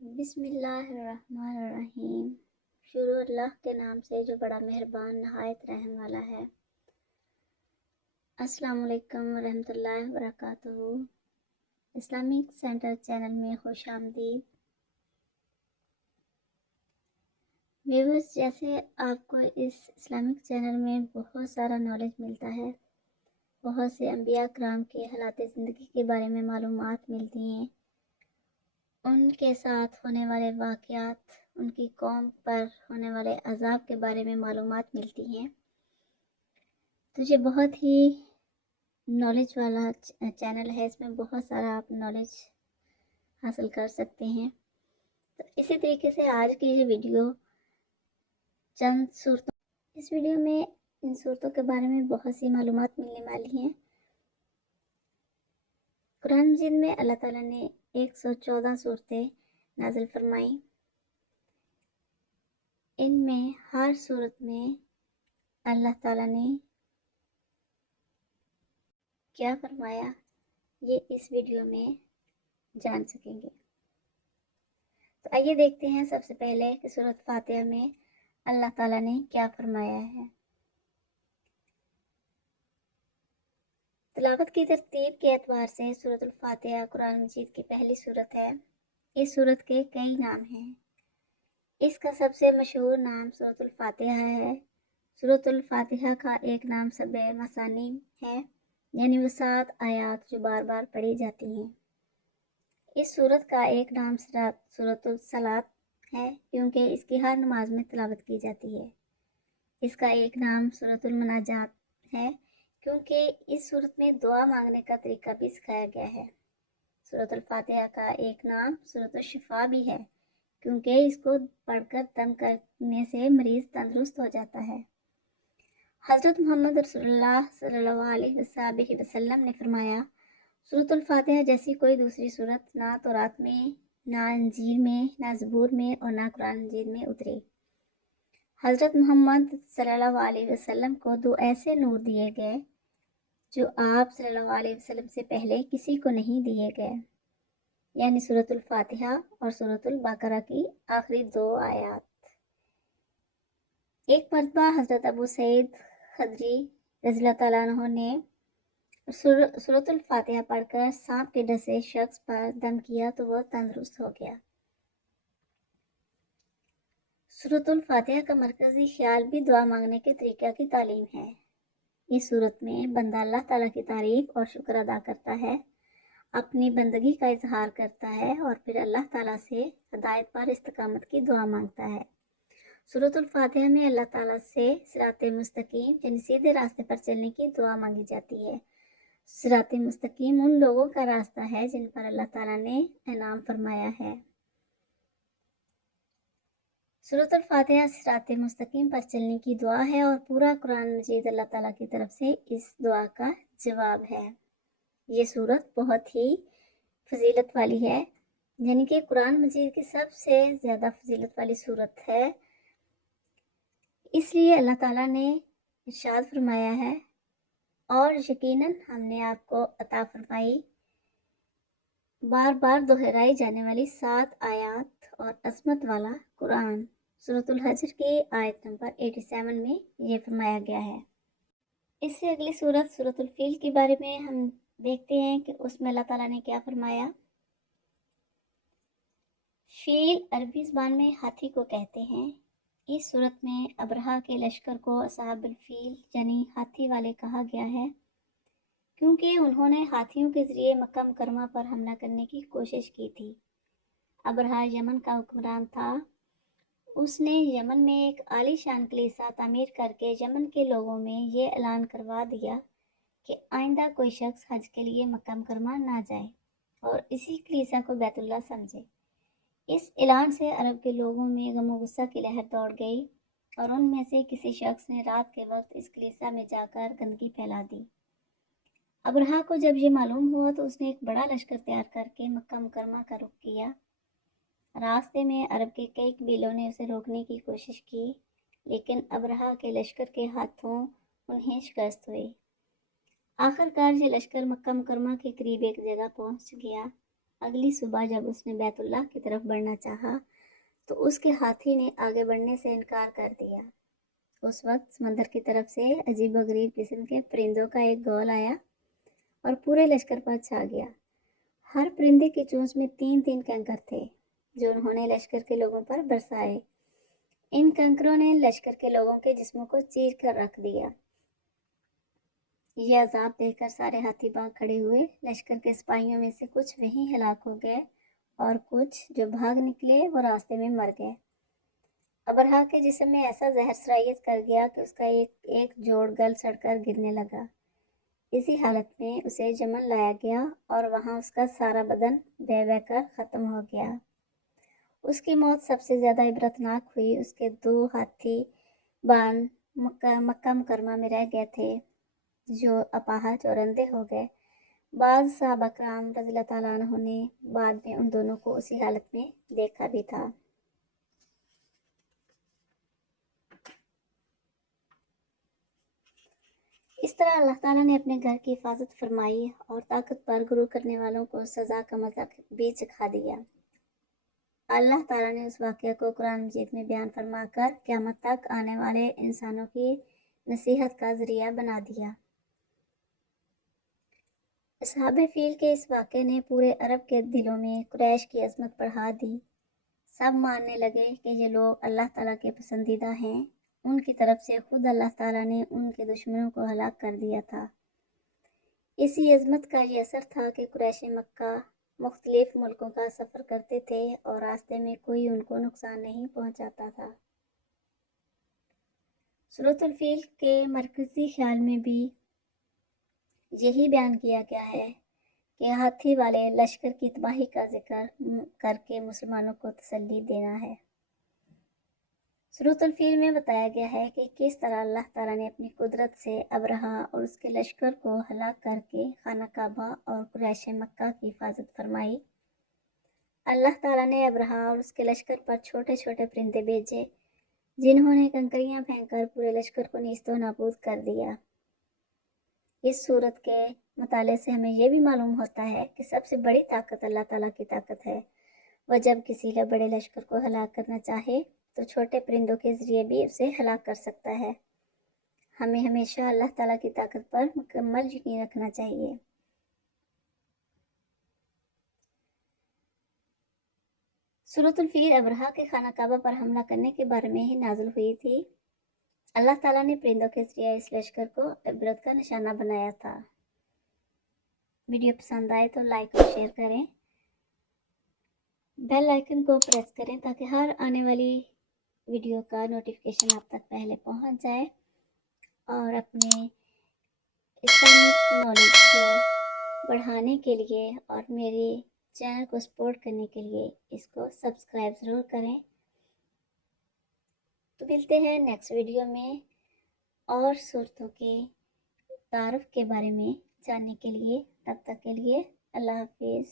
بسم اللہ الرحمن الرحیم۔ شروع اللہ کے نام سے جو بڑا مہربان نہایت رحم والا ہے۔ السلام علیکم ورحمۃ اللہ وبرکاتہ۔ اسلامک سینٹر چینل میں خوش آمدید۔ ویورز، جیسے آپ کو اس اسلامک چینل میں بہت سارا نالج ملتا ہے، بہت سے انبیاء کرام کے حالات زندگی کے بارے میں معلومات ملتی ہیں، ان کے ساتھ ہونے والے واقعات، ان کی قوم پر ہونے والے عذاب کے بارے میں معلومات ملتی ہیں، تو یہ بہت ہی نالج والا چینل ہے۔ اس میں بہت سارا آپ نالج حاصل کر سکتے ہیں۔ تو اسی طریقے سے آج کی یہ ویڈیو چند صورتوں، اس ویڈیو میں ان صورتوں کے بارے میں بہت سی معلومات ملنے والی ہیں۔ قرآن مجید میں اللہ تعالیٰ نے 114 صورتیں نازل فرمائیں۔ ان میں ہر صورت میں اللہ تعالیٰ نے کیا فرمایا، یہ اس ویڈیو میں جان سکیں گے۔ تو آئیے دیکھتے ہیں سب سے پہلے کہ سورۃ فاتحہ میں اللہ تعالیٰ نے کیا فرمایا ہے۔ تلاوت کی ترتیب کے اعتبار سے سورۃ الفاتحہ قرآن مجید کی پہلی سورت ہے۔ اس سورت کے کئی نام ہیں۔ اس کا سب سے مشہور نام سورۃ الفاتحہ ہے۔ سورۃ الفاتحہ کا ایک نام سبع مثانی ہے، یعنی وہ 7 آیات جو بار بار پڑھی جاتی ہیں۔ اس سورت کا ایک نام سورۃ الصلاۃ ہے، کیونکہ اس کی ہر نماز میں تلاوت کی جاتی ہے۔ اس کا ایک نام سورۃ المناجات ہے، کیونکہ اس سورت میں دعا مانگنے کا طریقہ بھی سکھایا گیا ہے۔ سورۃ الفاتحہ کا ایک نام سورۃ الشفا بھی ہے، کیونکہ اس کو پڑھ کر دم کرنے سے مریض تندرست ہو جاتا ہے۔ حضرت محمد رسول اللہ صلی اللہ علیہ وسلم نے فرمایا، سورۃ الفاتحہ جیسی کوئی دوسری سورت نہ تورات میں، نہ انجیل میں، نہ زبور میں اور نہ قرآن مجید میں اتری۔ حضرت محمد صلی اللہ علیہ وسلم کو 2 ایسے نور دیے گئے جو آپ صلی اللہ علیہ وسلم سے پہلے کسی کو نہیں دیے گئے، یعنی سورۃ الفاتحہ اور سورۃ البقرہ کی آخری 2 آیات۔ ایک مرتبہ حضرت ابو سعید خدری رضی اللہ تعالیٰ عنہ نے سورۃ الفاتحہ پڑھ کر سانپ کے ڈسے شخص پر دم کیا تو وہ تندرست ہو گیا۔ سورۃ الفاتحہ کا مرکزی خیال بھی دعا مانگنے کے طریقہ کی تعلیم ہے۔ اس صورت میں بندہ اللہ تعالیٰ کی تعریف اور شکر ادا کرتا ہے، اپنی بندگی کا اظہار کرتا ہے اور پھر اللہ تعالیٰ سے ہدایت پر استقامت کی دعا مانگتا ہے۔ سورۃ الفاتحہ میں اللہ تعالیٰ سے صراط مستقیم، یعنی سیدھے راستے پر چلنے کی دعا مانگی جاتی ہے۔ صراط مستقیم ان لوگوں کا راستہ ہے جن پر اللہ تعالیٰ نے انعام فرمایا ہے۔ سورۃ الفاتحہ صراط مستقیم پر چلنے کی دعا ہے اور پورا قرآن مجید اللہ تعالیٰ کی طرف سے اس دعا کا جواب ہے۔ یہ سورت بہت ہی فضیلت والی ہے، یعنی کہ قرآن مجید کی سب سے زیادہ فضیلت والی سورت ہے۔ اس لیے اللہ تعالیٰ نے ارشاد فرمایا ہے، اور یقیناً ہم نے آپ کو عطا فرمائی بار بار دہرائی جانے والی 7 آیات اور عظمت والا قرآن۔ سورۃ الحجر کی آیت نمبر 87 میں یہ فرمایا گیا ہے۔ اس سے اگلی سورت سورۃ الفیل کے بارے میں ہم دیکھتے ہیں کہ اس میں اللہ تعالیٰ نے کیا فرمایا۔ فیل عربی زبان میں ہاتھی کو کہتے ہیں۔ اس صورت میں ابرہہ کے لشکر کو اصحاب الفیل یعنی ہاتھی والے کہا گیا ہے، کیونکہ انہوں نے ہاتھیوں کے ذریعے مکہ مکرمہ پر حملہ کرنے کی کوشش کی تھی۔ ابرہہ یمن کا حکمران تھا۔ اس نے یمن میں ایک عالی شان کلیسا تعمیر کر کے یمن کے لوگوں میں یہ اعلان کروا دیا کہ آئندہ کوئی شخص حج کے لیے مکہ مکرمہ نہ جائے اور اسی کلیسا کو بیت اللہ سمجھے۔ اس اعلان سے عرب کے لوگوں میں غم و غصہ کی لہر دوڑ گئی اور ان میں سے کسی شخص نے رات کے وقت اس کلیسا میں جا کر گندگی پھیلا دی۔ ابرہہ کو جب یہ معلوم ہوا تو اس نے ایک بڑا لشکر تیار کر کے مکہ مکرمہ کا رخ کیا۔ راستے میں عرب کے کئی قبیلوں نے اسے روکنے کی کوشش کی، لیکن ابرہہ کے لشکر کے ہاتھوں انہیں شکست ہوئی۔ آخر کار یہ لشکر مکہ مکرمہ کے قریب ایک جگہ پہنچ گیا۔ اگلی صبح جب اس نے بیت اللہ کی طرف بڑھنا چاہا تو اس کے ہاتھی نے آگے بڑھنے سے انکار کر دیا۔ اس وقت سمندر کی طرف سے عجیب و غریب قسم کے پرندوں کا ایک گول آیا اور پورے لشکر پر چھا گیا۔ ہر پرندے کی چونچ میں 3 کنکر تھے جو انہوں نے لشکر کے لوگوں پر برسائے۔ ان کنکروں نے لشکر کے لوگوں کے جسموں کو چیر کر رکھ دیا۔ یہ عذاب دیکھ کر سارے ہاتھی بھاگ کھڑے ہوئے۔ لشکر کے سپاہیوں میں سے کچھ وہیں ہلاک ہو گئے اور کچھ جو بھاگ نکلے وہ راستے میں مر گئے۔ ابرہا کے جسم میں ایسا زہر سرایت کر گیا کہ اس کا ایک جوڑ گل سڑ کر گرنے لگا۔ اسی حالت میں اسے یمن لایا گیا اور وہاں اس کا سارا بدن بہہ بہہ کر ختم ہو گیا۔ اس کی موت سب سے زیادہ عبرتناک ہوئی۔ اس کے 2 ہاتھی باندھ مکہ مکرمہ میں رہ گئے تھے جو اپاہج اور اندھے ہو گئے۔ بعض صحابہ کرام رضی اللہ تعالیٰ عنہ نے بعد میں ان دونوں کو اسی حالت میں دیکھا بھی تھا۔ اس طرح اللہ تعالیٰ نے اپنے گھر کی حفاظت فرمائی اور طاقت پر غرور کرنے والوں کو سزا کا مزہ بھی چکھا دیا۔ اللہ تعالیٰ نے اس واقعہ کو قرآن مجید میں بیان فرما کر قیامت تک آنے والے انسانوں کی نصیحت کا ذریعہ بنا دیا۔ اصحاب فیل کے اس واقعے نے پورے عرب کے دلوں میں قریش کی عظمت بڑھا دی۔ سب ماننے لگے کہ یہ لوگ اللہ تعالیٰ کے پسندیدہ ہیں۔ ان کی طرف سے خود اللہ تعالیٰ نے ان کے دشمنوں کو ہلاک کر دیا تھا۔ اسی عظمت کا یہ اثر تھا کہ قریش مکہ مختلف ملکوں کا سفر کرتے تھے اور راستے میں کوئی ان کو نقصان نہیں پہنچاتا تھا۔ سورۃ الفیل کے مرکزی خیال میں بھی یہی بیان کیا گیا ہے کہ ہاتھی والے لشکر کی تباہی کا ذکر کر کے مسلمانوں کو تسلی دینا ہے۔ سورۃ الفیل میں بتایا گیا ہے کہ کس طرح اللہ تعالیٰ نے اپنی قدرت سے ابرہا اور اس کے لشکر کو ہلاک کر کے خانہ کعبہ اور قریش مکہ کی حفاظت فرمائی۔ اللہ تعالیٰ نے ابرہا اور اس کے لشکر پر چھوٹے چھوٹے پرندے بھیجے جنہوں نے کنکریاں پھینک کر پورے لشکر کو نیست و نابود کر دیا۔ اس صورت کے مطالعے سے ہمیں یہ بھی معلوم ہوتا ہے کہ سب سے بڑی طاقت اللہ تعالیٰ کی طاقت ہے۔ وہ جب کسی بڑے لشکر کو ہلاک کرنا چاہے تو چھوٹے پرندوں کے ذریعے بھی اسے ہلاک کر سکتا ہے۔ ہمیں ہمیشہ اللہ تعالیٰ کی طاقت پر مکمل یقین رکھنا چاہیے۔ سورۃ الفیل ابرہا کے خانہ کعبہ پر حملہ کرنے کے بارے میں ہی نازل ہوئی تھی۔ اللہ تعالیٰ نے پرندوں کے ذریعے اس لشکر کو عبرت کا نشانہ بنایا تھا۔ ویڈیو پسند آئے تو لائک اور شیئر کریں، بیل آئیکن کو پریس کریں تاکہ ہر آنے والی ویڈیو کا نوٹیفیکیشن آپ تک پہلے پہنچ جائے، اور اپنے اسلامک نالج کو بڑھانے کے لیے اور میرے چینل کو سپورٹ کرنے کے لیے اس کو سبسکرائب ضرور کریں۔ تو ملتے ہیں نیکسٹ ویڈیو میں اور صورتوں کے تعارف کے بارے میں جاننے کے لیے۔ تب تک کے لیے اللہ حافظ۔